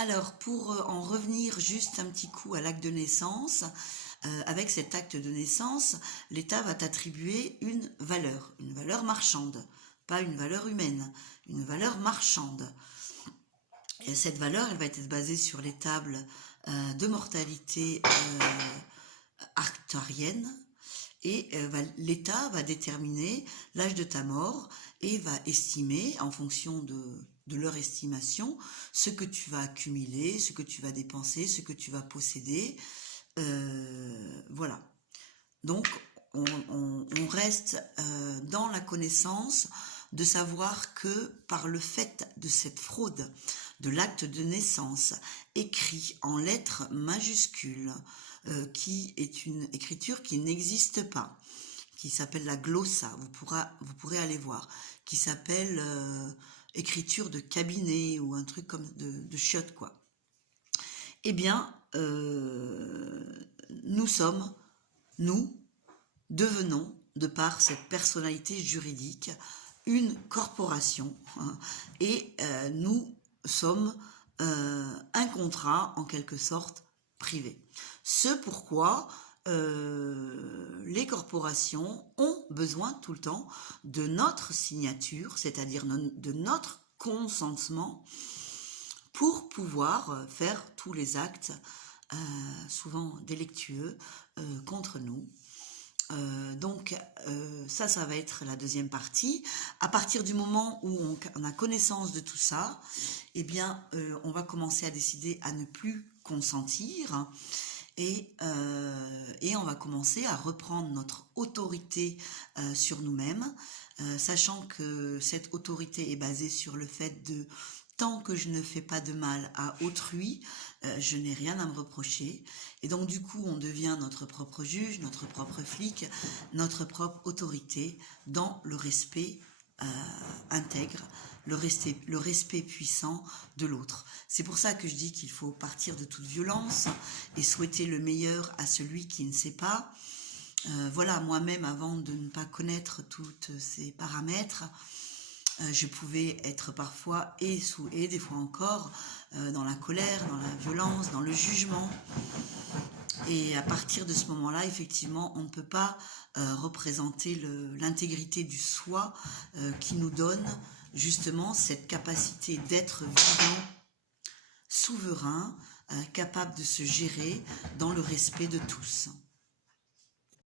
Alors, pour en revenir juste un petit coup à l'acte de naissance, avec cet acte de naissance, l'État va t'attribuer une valeur marchande, pas une valeur humaine, une valeur marchande. Et cette valeur, elle va être basée sur les tables de mortalité arcturienne, et l'État va déterminer l'âge de ta mort et va estimer, en fonction de leur estimation, ce que tu vas accumuler, ce que tu vas dépenser, ce que tu vas posséder. Voilà. Donc, on reste dans la connaissance de savoir que par le fait de cette fraude, de l'acte de naissance, écrit en lettres majuscules, qui est une écriture qui n'existe pas, qui s'appelle la glossa, vous pourrez aller voir, qui s'appelle écriture de cabinet ou un truc comme de chiotte, quoi. Eh bien, nous devenons, de par cette personnalité juridique, une corporation, hein, et nous sommes un contrat en quelque sorte privé. Ce pourquoi les corporations ont besoin tout le temps de notre signature, c'est-à-dire de notre consentement, pour pouvoir faire tous les actes, souvent délictueux, contre nous. Donc ça va être la deuxième partie. À partir du moment où on a connaissance de tout ça, eh bien on va commencer à décider à ne plus consentir, et on va commencer à reprendre notre autorité sur nous-mêmes, sachant que cette autorité est basée sur le fait de: tant que je ne fais pas de mal à autrui, je n'ai rien à me reprocher. Et donc du coup, on devient notre propre juge, notre propre flic, notre propre autorité, dans le respect intègre, le respect puissant de l'autre. C'est pour ça que je dis qu'il faut partir de toute violence et souhaiter le meilleur à celui qui ne sait pas. Voilà, moi-même, avant de ne pas connaître tous ces paramètres, je pouvais être parfois, et des fois encore, dans la colère, dans la violence, dans le jugement. Et à partir de ce moment-là, effectivement, on ne peut pas représenter l'intégrité du soi qui nous donne justement cette capacité d'être vivant, souverain, capable de se gérer dans le respect de tous.